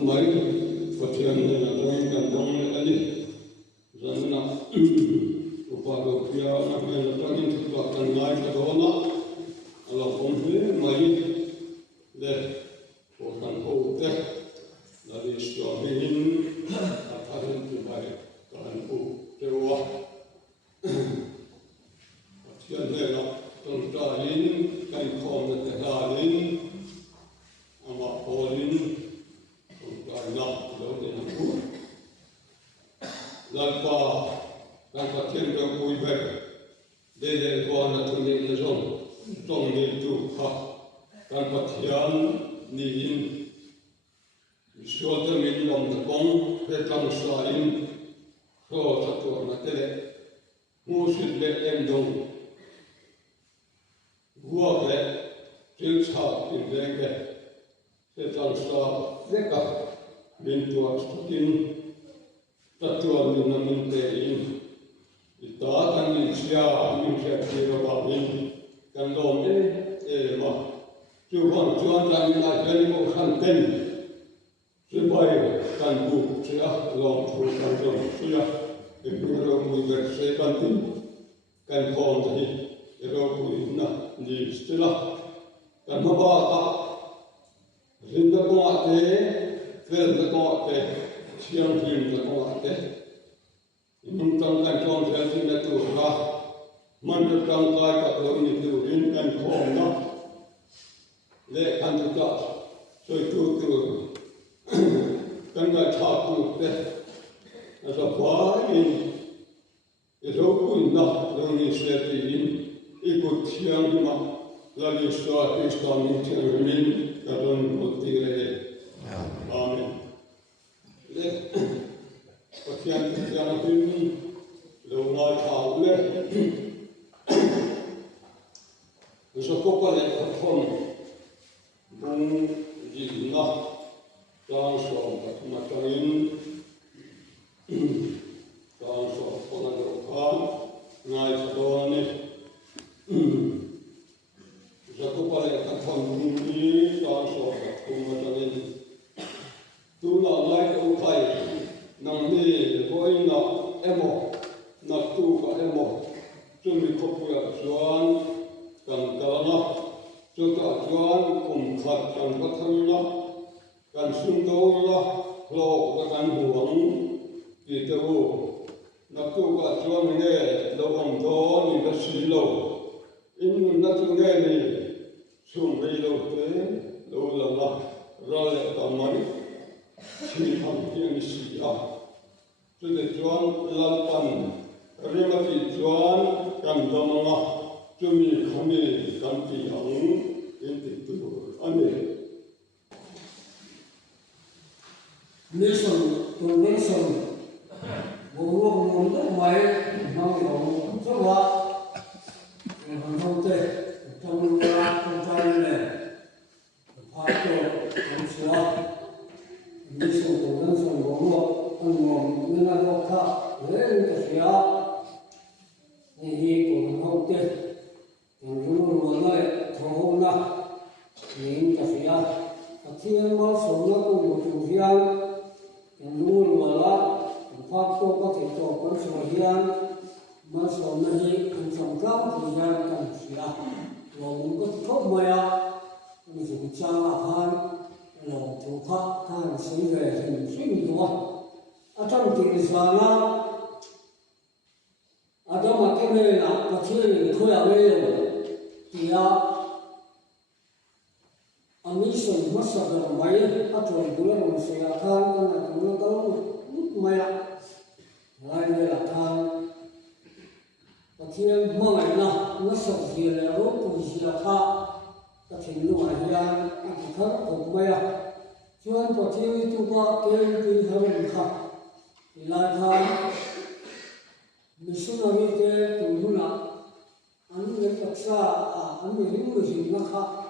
mấy có chuyện này là tôi cần đông này cái gì rằng là qua được kia là cái là tôi nhìn thấy cần ngay cái đó nó là không biết mấy để có cần hỗ trợ là đi sửa mình phát hiện cái bài cần hỗ trợ chuyện này là trong trại lính cái con là cái trại lính mà họ lính trong trại nọ đó để làm cuộc lần qua đang phát triển được vui vẻ để con là thằng lính là rồng trong lính chủ khắc đang phát triển nín số tâm mình lòng là con để trong xã in số cho tôi là thế đấy mua sinh để em đông vua cái chữ thọ in đen cái để trong xã để cả mình tuột in tất tuột mình nằm in để in ta đang in xia mình sẽ đi vào mình cần lòng mà chú con chú anh rằng là cái một khăn tên chứ bây cần buộc sẽ lòng thủ cần lòng xia để đưa ra mùi vật sẽ cần tin cần con thì rồi mùi nè đi sẽ là cần mà ba ta riêng cái con thế riêng cái con thế riêng cái con thế nhưng trong cần con sẽ chỉ là tu ra mình được trong cái các lối như tu riêng cần con đó để cần tu cả rồi tu cần phải thọ tu thế là quá in rồi cũng nó rồi như sẽ đi in ikut siang mà là đi xóa đi xóa mình thiêng mình cả đồng một tí này amen để có thiêng mình lâu nói thảo lên rồi có cái này có thôn bung gì nó đang sống mà trong in đang sống con là đồ con ngày đó này rồi có cái này có thôn bung gì đang sống mà trong in tu nó lại cũng phải nằm đi với nó em nó tu cả em chuẩn bị khóc vừa doan cần đó nó cho cả doan cùng khát cần có thân nó cần xung đôi nó lộ và cần huống thì tôi nó tu cả doan nghe đâu hồng đó thì nó xí lâu in nó tu nghe thì xuống đây lâu thế lâu là nó ra lại cả mấy chỉ thằng kia xí à cho để doan lan pan riêng là chỉ doan cần đó mà cho mình không đi cần chỉ hỏng in thì tôi anh ấy nation to nation bộ luôn rất mấy mang lòng rất là không tệ trong trai này phát triển trong xưa nation to nation bộ luôn anh ngồi nên là nó khác lên cái gì thì cũng không tệ nhưng luôn nói thấu na nên cái gì thiên mà số nó cũng một chủ hiền luôn là phát cho có thể cho con số hiền mà số này cũng trong các thì hiền cần gì rồi cũng có thốt maya mình dùng trang là han rồi thủ pháp han sinh về hình sinh thôi ở trong tiền sản ở đó mà cái này là có thiên khối ở đây rồi thì mission masa bermain atau bulan mensiapkan karena dulu kalau mayak lain lakukan kecil mengenai masa kira siapa kecil lumayan akhir mayak cuman kecil itu pakai di hari khah ilahan misionari ke dulu nak anu yang paksa anu ini mesti nak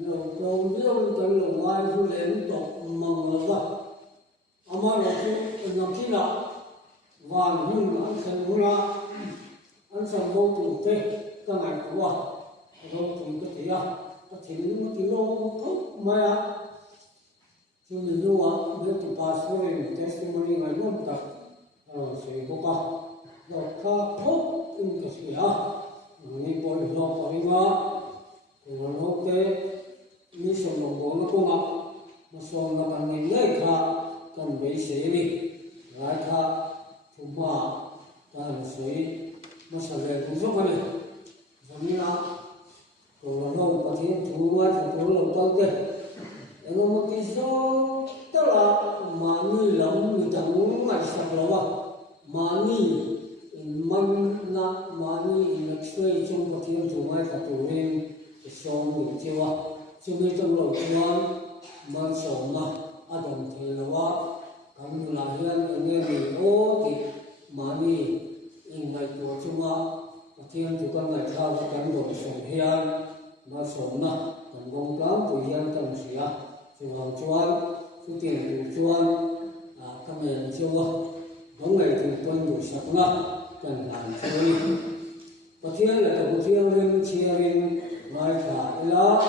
rồi đầu tiên cái lồng ai cũng đến tộc mầm là gì, ama là cái năm kia là vàng hương anh xem hương là anh xem bao tuổi thế cái ngày qua rồi cũng cái gì cái nó tiếng lông không mày chúng mình lưu biết tụ pastoring testimony ngày năm tập sẽ có ba đọc khá tốt in cái gì á mình coi được lo có hình á còn lúc thế như sống đồng bộ nó cũng ạ mà sống là bằng mình lấy khá cần bị xử lý lại khá chúng mà ta là xử mà sao về cũng giúp anh giống như là còn lâu có thể thu hoạch thì cũng lâu tốt đấy nó một cái số tức là mà ni lắm người ta muốn ngày sạch lâu à mà ni mình là mà ni lịch sử trong cái thiên chủ mai cả tụ nên sống được chưa à cho nên trong lâu chuan mà sống mà đồng thời là quá cảm là hiện anh em mình ô thì mà ni ngày của chúng ta thiên chủ con ngày sau cái cán bộ sống hiện mà sống mà còn công lắm của hiện cần gì à chúng hoàng chuan số tiền của chuan các miền chưa bóng ngày thì quân đủ sạch ngã cần làm chơi và thiên là tổng thiên linh chia linh mai cả là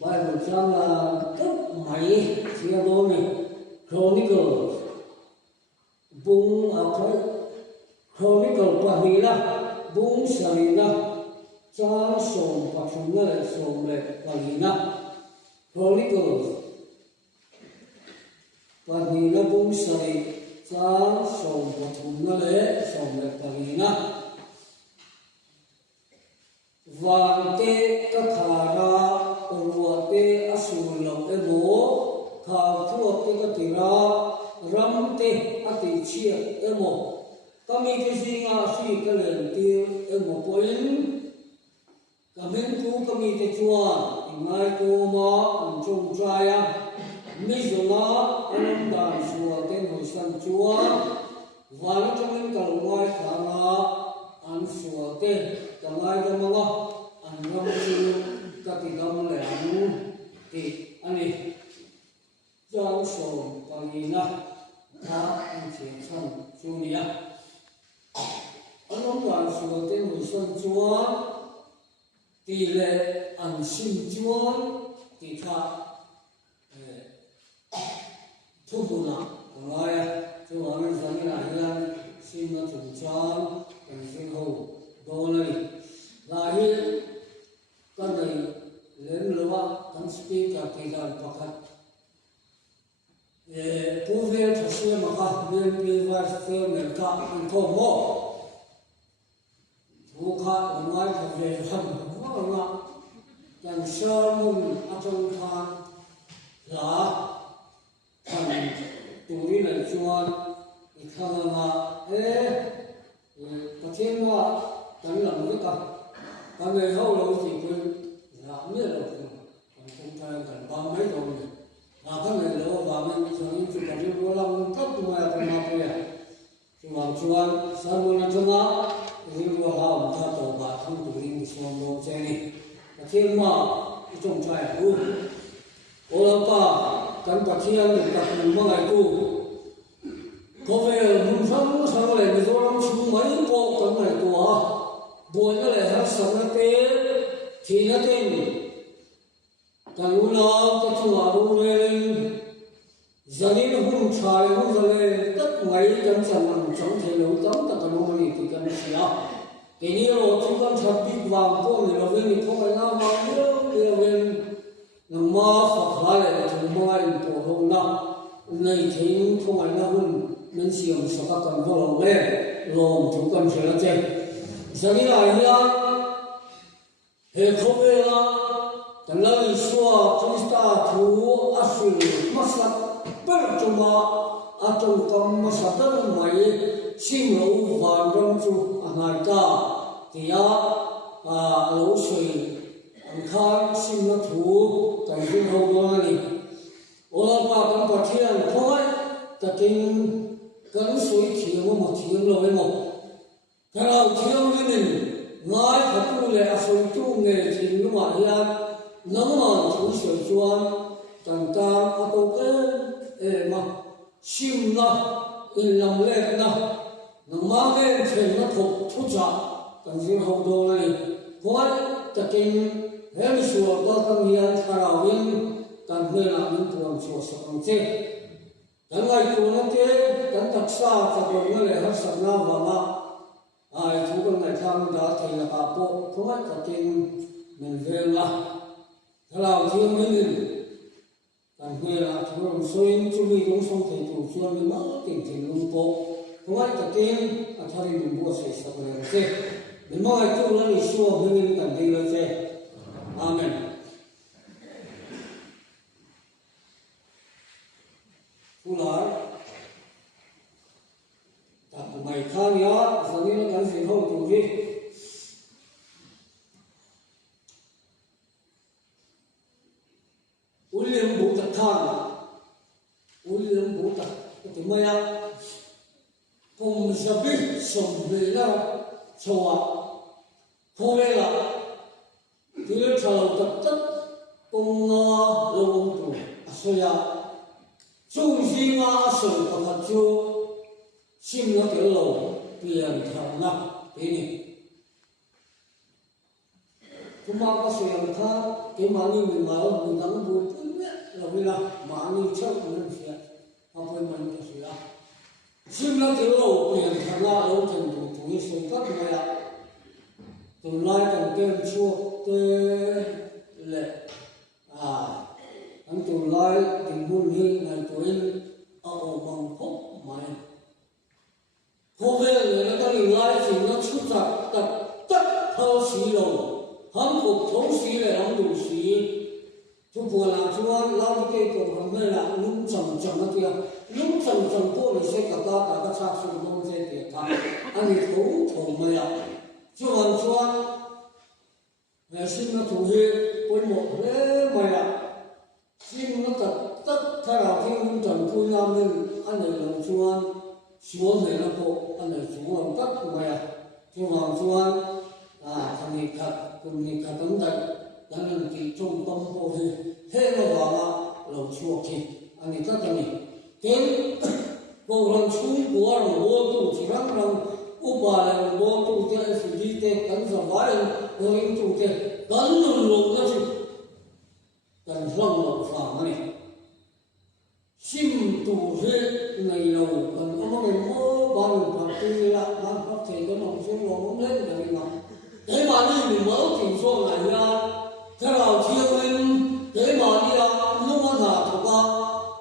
bài một trăm là cấp máy chia đôi mình chronicle bung cái chronicle và vì là bung sợi là trang sông và chúng nó là sông lệ và vì là chronicle và vì là bung sợi trang sông và chúng nó là sông lệ và vì là vàng tê các khả ra rùa tê asul lộc ê bố khả thuốc tê các tì ra ram tê á tì chia ê mô kami cái gì ngã suy cái lần tiêu ê mô quên kami tu kami cái chua ngay cô mà trông trai à mi dù nó anh đàn sùa tê ngồi sân chua và nó trong những cầu ngoài khả ra anh sùa tê cả ngay đó mà ngó anh ngâm chiu các cái đông lẻ thì anh ấy giang sầu bằng gì na thà anh chỉ xong chú nia anh ông đoàn sùa tên người xuân chúa tỷ lệ anh xin chúa thì thà thu phụ nào còn lại chú bảo mình rằng là hiện xin nó chủ trương anh xin hầu đô này là hiện con này lên lúa con speak cả kỳ đàn bạc hạt phú về thật sự mà các viên viên vai sự miền cả anh thô mỏ phú khát ở ngoài thật về thầm quá là đàn sơ môn ở trong thang là thằng tụi đi lên chuan thì thằng là có thiên hoa đánh lòng với cả các người hậu lâu thì quên làm như là còn không thay gần 30 rồi và các người lâu và mình cho những chuyện là điều làm cấp mà còn mà thôi à thì hoàng chuan sao luôn là cho nó thì điều hào ta tổ bà không tụi đi xong đâu chơi đi và thiên mà trong trai u ô pa cần cả thiên được cả cùng mọi ngày tu có về muốn sống sao lại mình làm chung mấy bộ cần này tu à buổi nó lại hát sống nó tế thì nó tên cần u lo cái chùa u lên giờ đi nó hung trái hung giờ lên tất mấy chân sản làm chống thể lâu chống tất cả nó đi thì cần gì á cái này rồi chúng con chặt bị vàng cô người nó về không phải nào vàng nhiều về nó mà phật lại chúng mai của hôm nào này thì không phải nào hơn nên xiêm sao các con vô lòng lên lòng chúng con sẽ là chết giờ đi lại nha hệ không về là cái lời xua chúng ta thu asul masak berjumpa atau kaum masakan mai simlau van rong chu anai ta tia lo sui an khan sim na thu kan rin ho lo ni ola pa kan pa thian khoi ta tin kan sui thi mo thiam lo mo kalau thiam ni ngay khatu le asul chu nge thin lu ma hian nangma thu sui chuan tan tan ato mà sim na in lam le na nangma nge chen na thok thu cha kan rin ho do ni khoi ta tin hem suwa ka kan hian tharau in kan hne la min tuam chu sakang che kan ngai tu na te kan taksa cha do na le har sak na wa ma ai thu kan ngai tham da thei la ka po thoi ka kin min vel la thalau thiam min kan hne la thu rom soin chu mi dong song thei tu chuan mi ma kin thin lung po thoi ka kin a thari min bo se sak le che min ma ai tu la ni shuo min kan dei la che amen Ular, tak mai khan ya, sani na kan sin ho tu ji. Uliam bu ta khan, uliam bu ta, tu maya, pom sabi som bela, chowa, phobela, tu le chalo tak pom na lom tu, asoya. Trung心啊，手把它就心那个路变成了给你。Cuma pasal yang kah, kemana ni malu bukan bukan lah bila mana cak manusia apa yang manusia. Simla kalau yang karena lalu tentu tulis singkat maya, tulai kan tentu le anh tụi lai tình huống như ngày tuổi ở bằng phúc mày cô về người ta đi lai thì nó xuất ra tập tất thâu xí lầu hâm phục thấu xí lại hâm đủ xí chú bùa làm chú ăn lao cái cây cổ hâm hay là lúng chầm nó kia lúng chầm cô mình sẽ cả các cha sư không sẽ để thằng anh thì thấu mày à chú ăn ngày sinh nó thủ hệ quên một thế mày à xin nó tập tất thay vào khi mình trần phu nam nên anh này làm chuan xuống này nó bộ anh này xuống làm tất của mày nhưng làm chuan thằng này thật cùng này thật tấn tận cho nên thì trung tâm bộ thì thế nó vào mà làm chua thì anh này tất cả này đến bộ làm xuống của làm bộ tu chỉ rằng upa làm bộ tu thì anh xử lý thế cắn sờ vái rồi anh tu thế cắn lùn đó chứ dan rong lo fa mani sim tu he nei lo kan ama ngai mo ban pa ti la ban pa the ko mong sim lo mong le na ni ma dei ma ni mo tin so na ya ka lao thiêu en dei ma ni ya lu ma na tho ka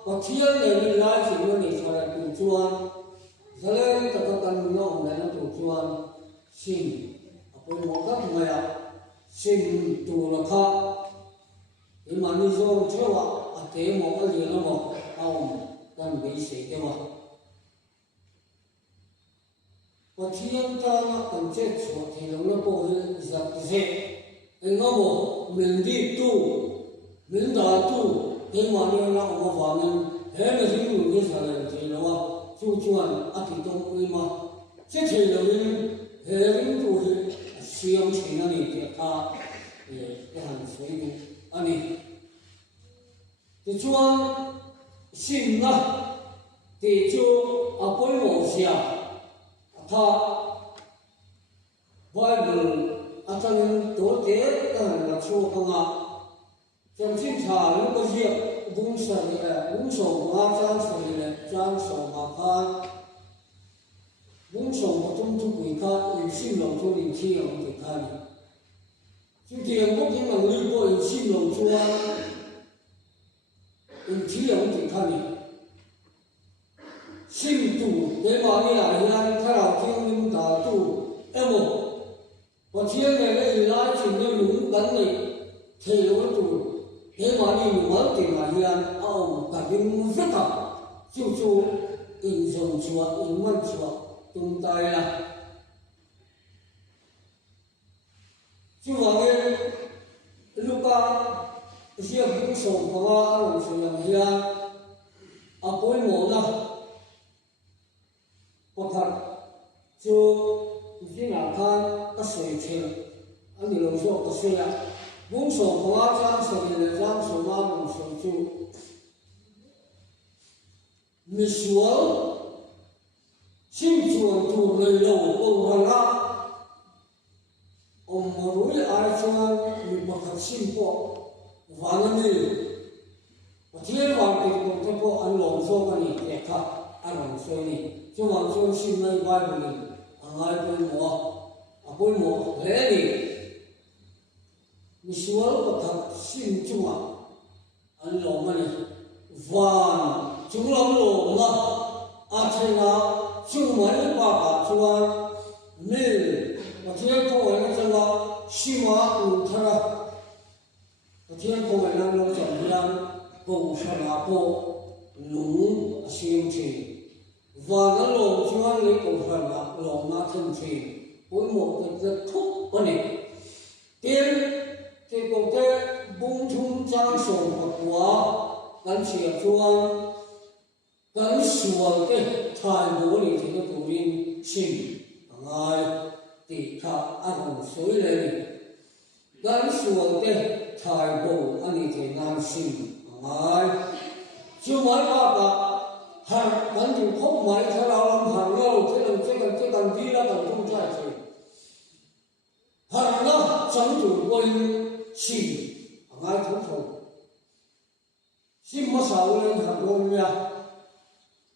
wa thiêu nei ni la chi no ni sa ya tu chuan zale ta ka kan no na na tu chuan sim apoi mo ka ma ya sim tu la kha nhưng mà như do theo ạ, thế một cái gì nó một ông đang bị sỉ cái mà, và thiên ta nó còn chết rồi thì nó có giật dễ, anh nó một mình đi tu, mình đã tu, thế mà như nó mà vào mình, thế mà chỉ dùng cái sao này thì nó chu chuan, thì trong cái mà, chết thì là mình, thế mình tu thì siêu chỉ nó này thì ta, cái hàng suy đi. Ani, thì chuan xin na, thì chú apoi mo sia, tha Bible atangen tổ tế kan là chú không à, trong xin trả lúc có gì bung sầu ma trang sầu ma khan, bung sầu một trong quỷ khan, liền xin lòng cho liền chi ông quỷ khan. Chú tiền bốc những bằng lưu bộ in xin lòng chua in chí ông thì khăn đi xin tù để mà đi lại hiện thay nào thiên linh tà tù em một và thiên này lấy lại chuyện như đúng gắn này thì nó tù để mà đi mở tiền mà hiện ông cả những rất thật chú in dòng chua in măng chua tung tay là chú vào cái lúc ta riêng cũng sống qua làm sự làm hiền cuối mùa đó có thật chú chỉ là than các sự chuyện anh đi làm số các sự là cũng sống qua trang sự là trang số nào cũng sống chú mình xuống xin chuồn tu lời đầu ông hoàng la ông mà đối ai cho mình mặc hạt xin bộ và nó đi thiên hoàng thì cũng thấy có ăn lộn số cái này đẹp thật ăn lộn số này chứ hoàng số xin nơi vai của mình ai quên mùa lẽ đi mình xuống có thật xin chung ăn lộn cái này vàng chúng lắm lộn mà thế là chung mấy ba cả chung nên mà thiên không phải là chân là xí mà lụt ra thiên không phải là nó chậm lắm bầu trời là bầu lúng xiêm trì và nó lồng chung lấy bầu trời là lồng nó thân trì mỗi một cái rất thúc vấn đề tiên thì có cái bung chung trang sổ và quá gắn chìa chuông gắn sùa cái thời bố này thì nó tụ lên xin ngay thì thà ăn suối lên gắn sùa cái thời bố anh ấy thì nam xin ngay chưa mới ba cả hàng gắn chịu khóc máy theo lao làm hàng lâu cái cần đi là cần không chạy rồi hàng nó chẳng chủ quên xin ngay thống thủ xin mất sáu lên hàng đôn nha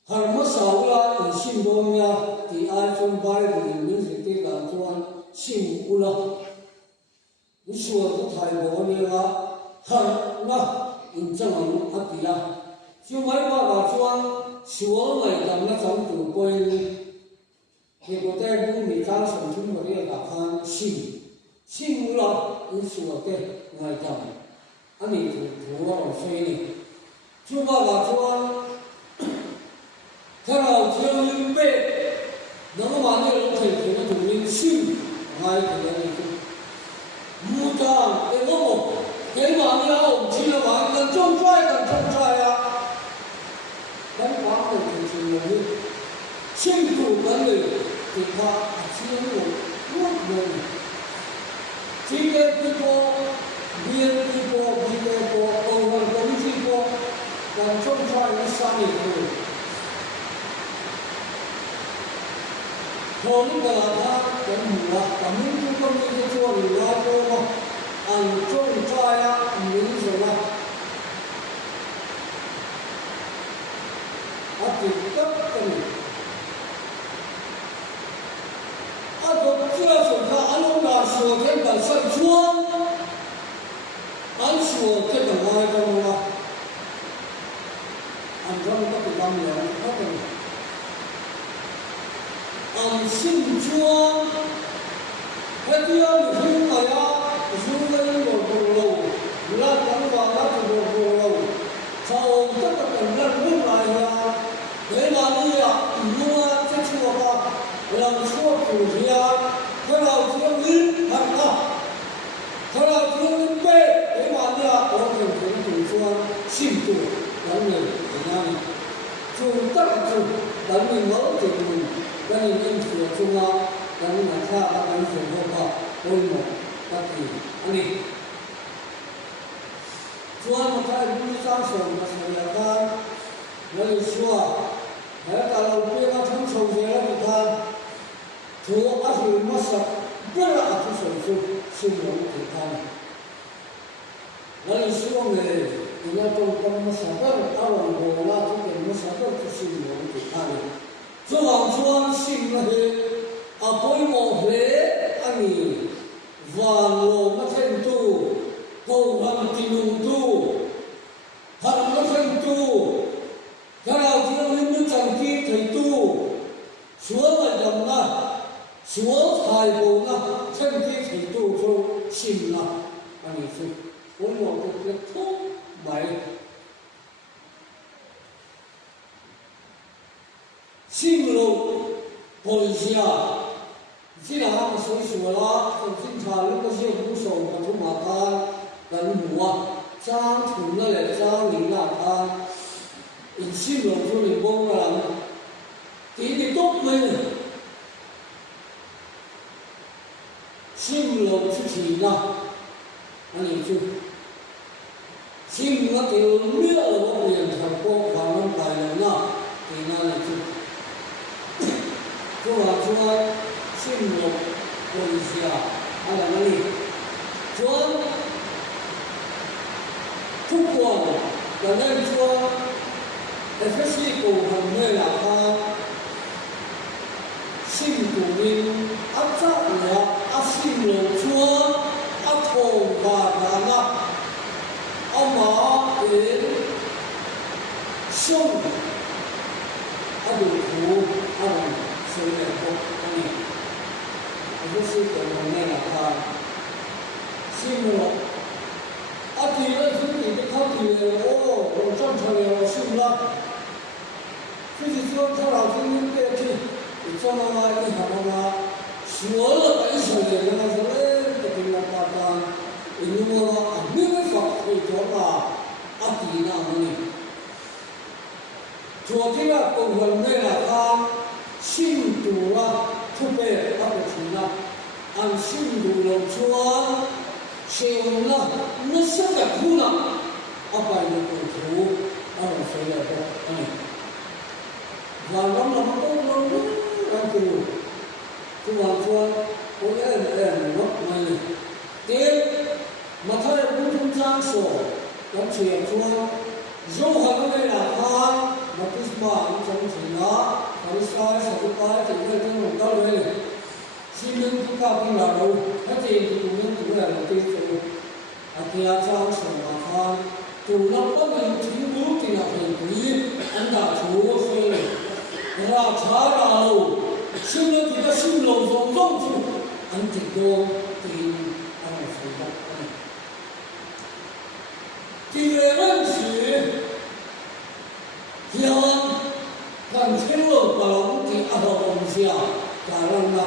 hàng mất sáu là thì xin đôn nha thì ai không bay thì những gì cái cả cho anh xin u la những số cái thầy bố này là hàng nó in chẳng hạn áp đi là chứ mấy ba bà cho anh xuống ngày làm nó chẳng chủ quên thì có thể cũng bị tăng sản xuất một cái là hàng xin u la những số cái ngày làm anh ấy thủ vào xây này chứ ba bà cho anh theo nào theo linh bệ nó có bán như là thầy thì nó đủ linh xin ngay từ đây mua ta cái ngốc một cái mà như là ông chỉ là bán cần trông trai à đánh quá thì chỉ là như xin chủ cái người thì ta xin một lúc người chỉ cái cô biên cô ông còn có gì cô còn trông trai nó sang nhiều người thôi lúc là ta cái mùa cả những cái công ty cái chua thì lo cô mà ăn trông trai á những rồi là thì tất cả có chưa sổ ra ăn ông là sửa thêm cả sợi chua ăn sửa thêm cả ngoài trong là ăn trong các cái băng nhớ các cái ăn xin chua hết tiêu được không phải á dù lên một bộ lầu là cắn vào lá một bộ lầu sau tất cả các lần lúc này là thế mà như là mua cái chua vào làm chua của nhà thế nào chua ít hẳn nào thế nào chua ít bê thế mà như là có thể thấy chủ chua xin chủ đánh người ở nhà này chua tất cả chua đánh mình mỡ thì mình đánh mình chua chua nào đánh mình xa đánh chua vô vào ôi một các kỳ anh đi chua một cái vui sang sầu mà sầu nhà ta nói chua thế ta lâu kia nó thấm sầu dễ lắm người ta chúa ác hữu mất sạch rất là ác hữu sầu sinh sống của ta nói chua nghề thì nó trong tâm mất sạch rất là áo lòng hồ la trong cái mất sạch rất là sinh sống của ta chúa hoàng chúa sinh là hệ ở cuối một hệ anh ấy vàng lồ nó thêm tu cầu hầm thì nung tu hầm nó thêm tu cái nào thì nó lên nước chẳng kia thầy tu xuống là dầm na xuống thầy bồ na thêm kia thầy tu cho xin na anh ấy chứ mỗi một cái thuốc bảy xin lỗi hồi xưa chỉ là hai số số là còn chính thà lúc có些无手和出马杆跟母张土那来张林那他以前老说你帮个人给你都没新老出去了那你就新老就灭了我变成光他们白人了给那里就说信我过一下，按哪里？说中国人咱们说，这是古很的啦哈，信徒们早了信了说，同吧咱们马人兄，有福谁来福？这是古很的啦哈，信了。第二是你的考题我正常了，是不啦？自己说他老师你别去，你做妈妈你好妈妈，说了本身的，人家说这个人爸爸，你我没有法可以做嘛，第那里，昨天部分的他信徒特别不听了，按信徒了说。写完了，那现在哭了，把你的图，谁来说？晚上我们都说，就往说，我我第，他也不中张说，而且说，如何的我不是嘛，你讲清了，我说这个这种道理。新人不搞不了路，而且我们读了这些，第二章什么读了不能听不听了很低，按照出水了，查了路，修了这个新路中中处，很多水的。第二问题，要看清楚把龙的东西咋样呢？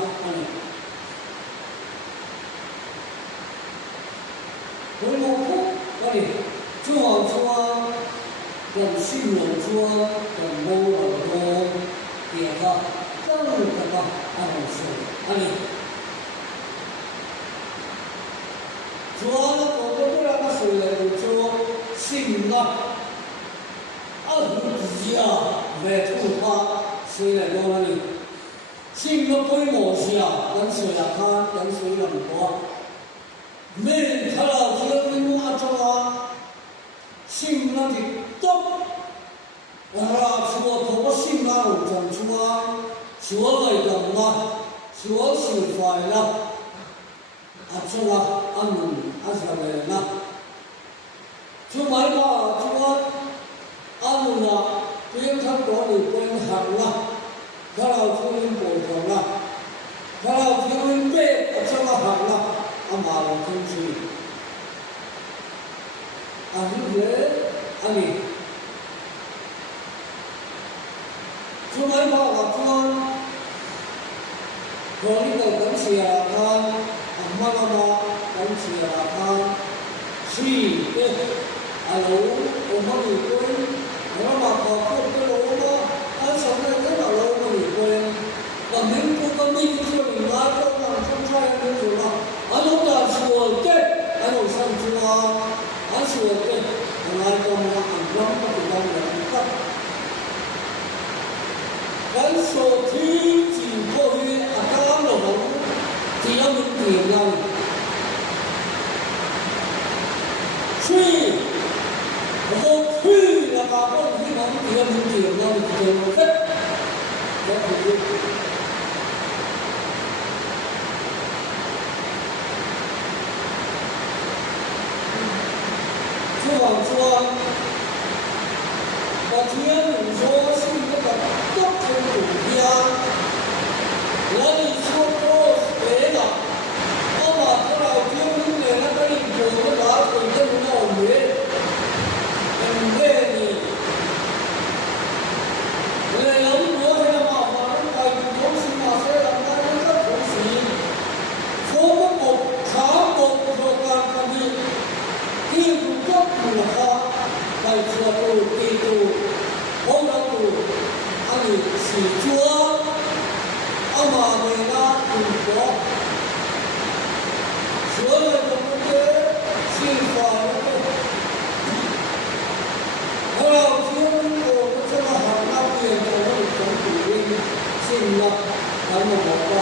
回老婆，就往说，跟信了说，跟某人说，别个，正个，是，说了我都让他说了，就说信了，自己来吐他，谁来说呢？信了归我下，跟谁来看，跟谁来说？没看到这个阿张信那的多，说多信那种讲说，说来的嘛，说是坏了，这个什么呢？就买吧，说别他多你不能喊了，看到出人不同了，看到出人被这个喊了。马龙同志，出来吧，说，和那个跟谁妈跟谁是的我们女归，我们什么都我们女归，民族跟民族就你拿着往上穿民族了。说的，上去说的，我咱所听见过去刚的红，只要你点亮，去，我去了嘛，我只要你点亮，就这，说，我听你说是那个高层主家，我说过谁的？我把这老爹给那个有的拿回正闹约，你，我也麻烦在同时嘛，虽然他那个同时，说不长不说干的，地主不他。在这部地图，后来部是说，马的中国，所有的这些信法后来中国这个行业的总主任信了，咱们国家，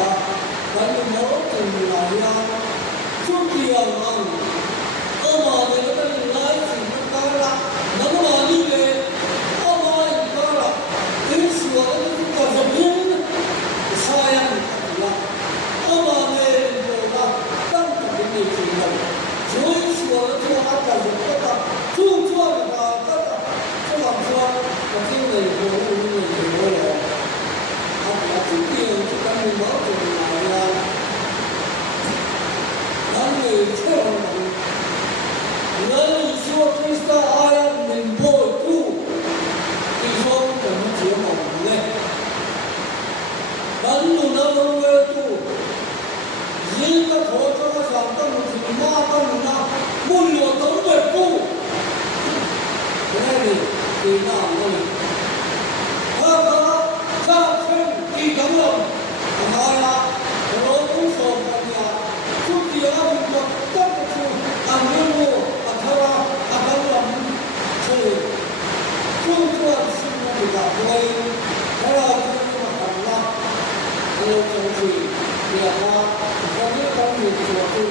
咱们某种来呀，就这样马的来是不干了。那么 nào này hơn đó ra thêm đi cấm lòng nói là nó cũng sổ vào nhà chút gì đó mình có tất cả sự ăn uống mua ăn thao ăn cấm lòng chơi chung chuan sinh hoạt gặp tôi thế là chúng ta làm ra nhiều chuyện gì việc là không biết công việc của tôi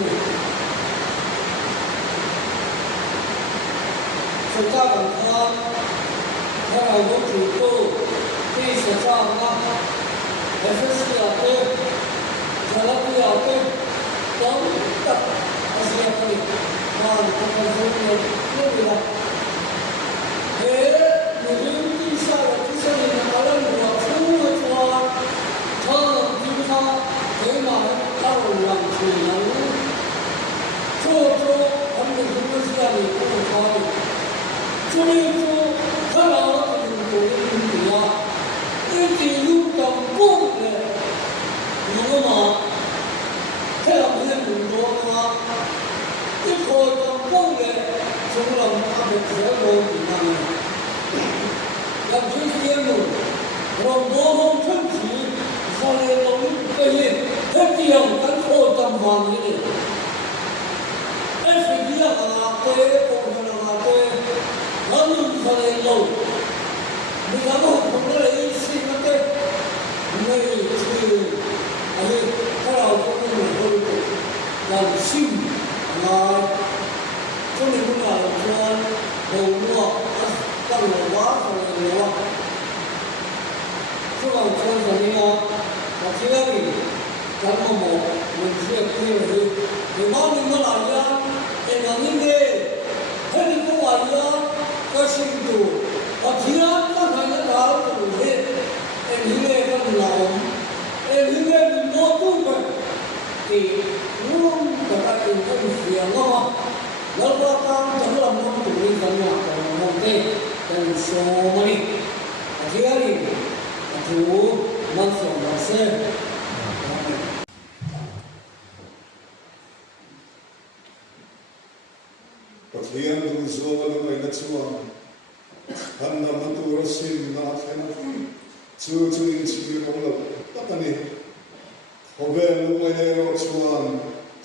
chúng ta cần hơn thế là có chủ tu khi sẽ ra năm FSCAT JLPAT đóng tập ASEAN và các thành phố lớn như vậy thế những cái sai là cái sai là có lần của phú với cho thơ chúng ta thế mà đau lòng thì nắng cho ông mình cũng sẽ bị không có được cho nên cho thế là thì mình là cái gì lúc cầm bút này nhưng mà thế là cái mình đó mà cái hồi cầm bút này chúng làm áp lực rất lớn thì nằm làm chuyện kia rồi rồi bố không thân chỉ sau này nó cái gì hết chiều cái hồi cầm hoàng như này phải biết là cái còn là cái nó luôn sau này lâu mình làm không có lấy xin nó cái người thì ấy cái nào cũng mình hơi làm xin mà cho nên cũng là cho đầu mua tăng nhiều quá rồi nhiều quá chứ còn cho rằng là chỉ là mình cái mà mình sẽ kia thì nó mình mới làm ra để làm những nghề thế thì cũng là ra cái sinh trụ và chỉ là các thằng nó đào của mình hết em những nghề con làm em những nghề mình mua cũng vậy thì luôn cả các tiền cái việc đó nó có tăng chẳng làm nó tụi mình cần làm còn một cái cần số money chỉ là gì chủ nó sống là xe Pathian du zo lo mai na chuan han na ma tu ro sim na thena chu chu in chi ro lo takani hoben lo mai ne ro chuan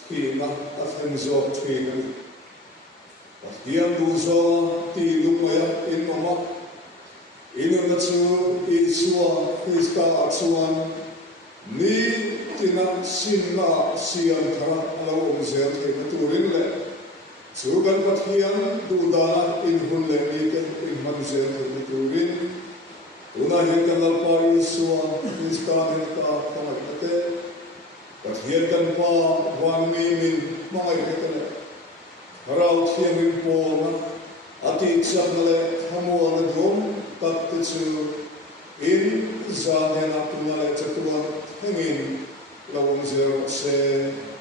thi na a then zo thi na Pathian du zo ti lu mai in ma in na chu I suwa Krista chuan ni tina sin na sian khara lo om zer the na tu rin le Sugan Pathian dudana in hulle nike in manzel ni turin una hinkan lalpa Isua Krista hinka kanakate Pathian kan pa wan min mai ketane harau thiamin poma ati chamale hamu ala dom tat chu in zanena tunale chatuan hengin lawom zero se